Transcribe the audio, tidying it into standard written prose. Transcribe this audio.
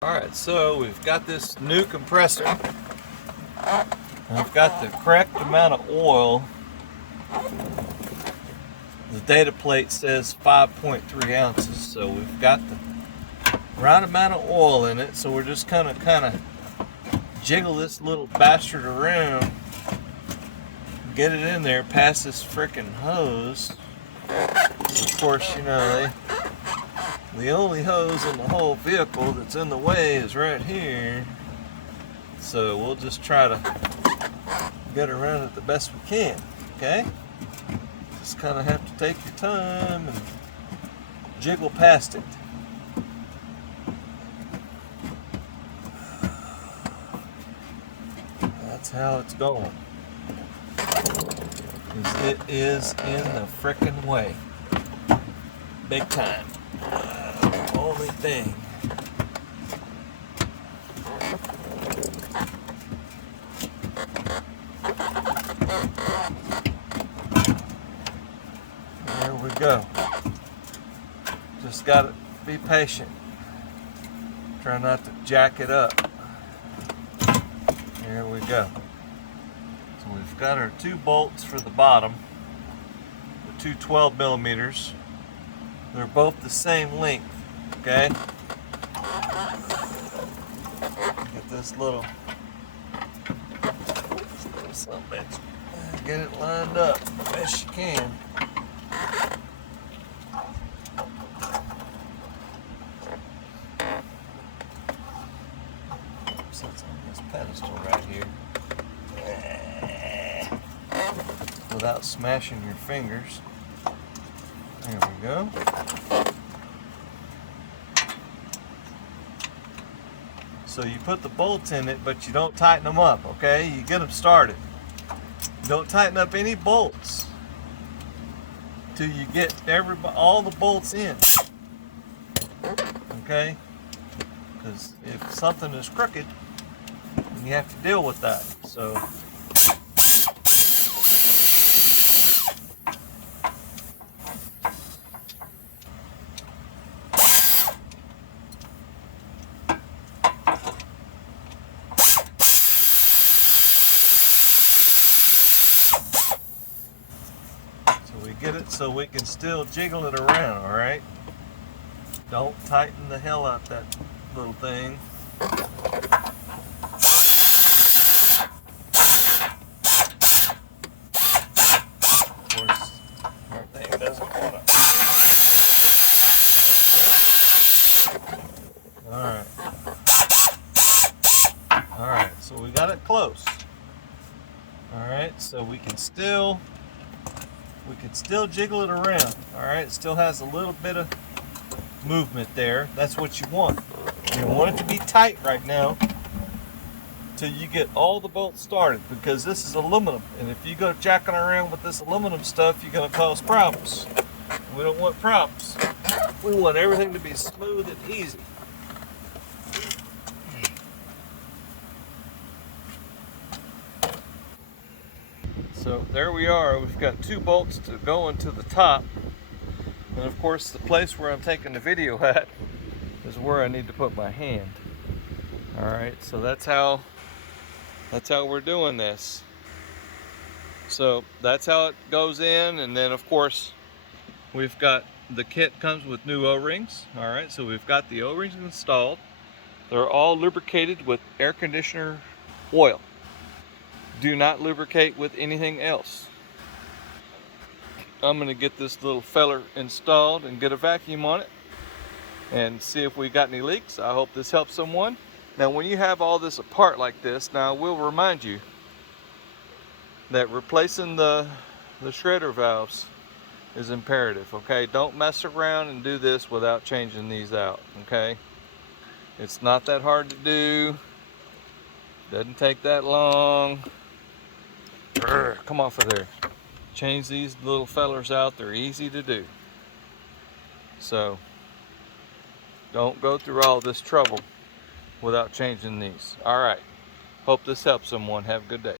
Alright, so we've got this new compressor. We've got the correct amount of oil. The data plate says 5.3 ounces, so we've got the right amount of oil in it. So we're just kind of jiggle this little bastard around, get it in there past this freaking hose. Of course, you know, the only hose in the whole vehicle that's in the way is right here. So we'll just try to get around it the best we can, okay? Just kind of have to take your time and jiggle past it. That's how it's going. 'Cause it is in the frickin' way. Big time. Only thing. There we go. Just gotta be patient. Try not to jack it up. There we go. So we've got our two bolts for the bottom. The two 12 millimeters. They're both the same length, okay? Get this little son of a bitch. Get it lined up the best you can. So it's on this pedestal right here. Without smashing your fingers. There we go. So you put the bolts in it, but you don't tighten them up, okay? You get them started. Don't tighten up any bolts till you get all the bolts in, okay? Because if something is crooked, then you have to deal with that. So we get it so we can still jiggle it around, all right? Don't tighten the hell out that little thing. Of course, our thing doesn't want to. All right, so we got it close. All right, so we can still jiggle it around. All right, it still has a little bit of movement there. That's what you want. You want it to be tight right now till you get all the bolts started, because this is aluminum, and if you go jacking around with this aluminum stuff, you're going to cause problems. We don't want problems. We want everything to be smooth and easy. So there we are. We've got two bolts to go into the top, and of course the place where I'm taking the video at is where I need to put my hand. All right, so that's how we're doing this. So that's how it goes in, and then of course we've got the kit comes with new O-rings. All right, so we've got the O-rings installed. They're all lubricated with air conditioner oil. Do not lubricate with anything else. I'm going to get this little feller installed and get a vacuum on it and see if we got any leaks. I hope this helps someone. Now when you have all this apart like this, now I will remind you that replacing the shredder valves is imperative, okay? Don't mess around and do this without changing these out, okay? It's not that hard to do. Doesn't take that long. Come off of there. Change these little fellers out. They're easy to do. So don't go through all this trouble without changing these. All right. Hope this helps someone. Have a good day.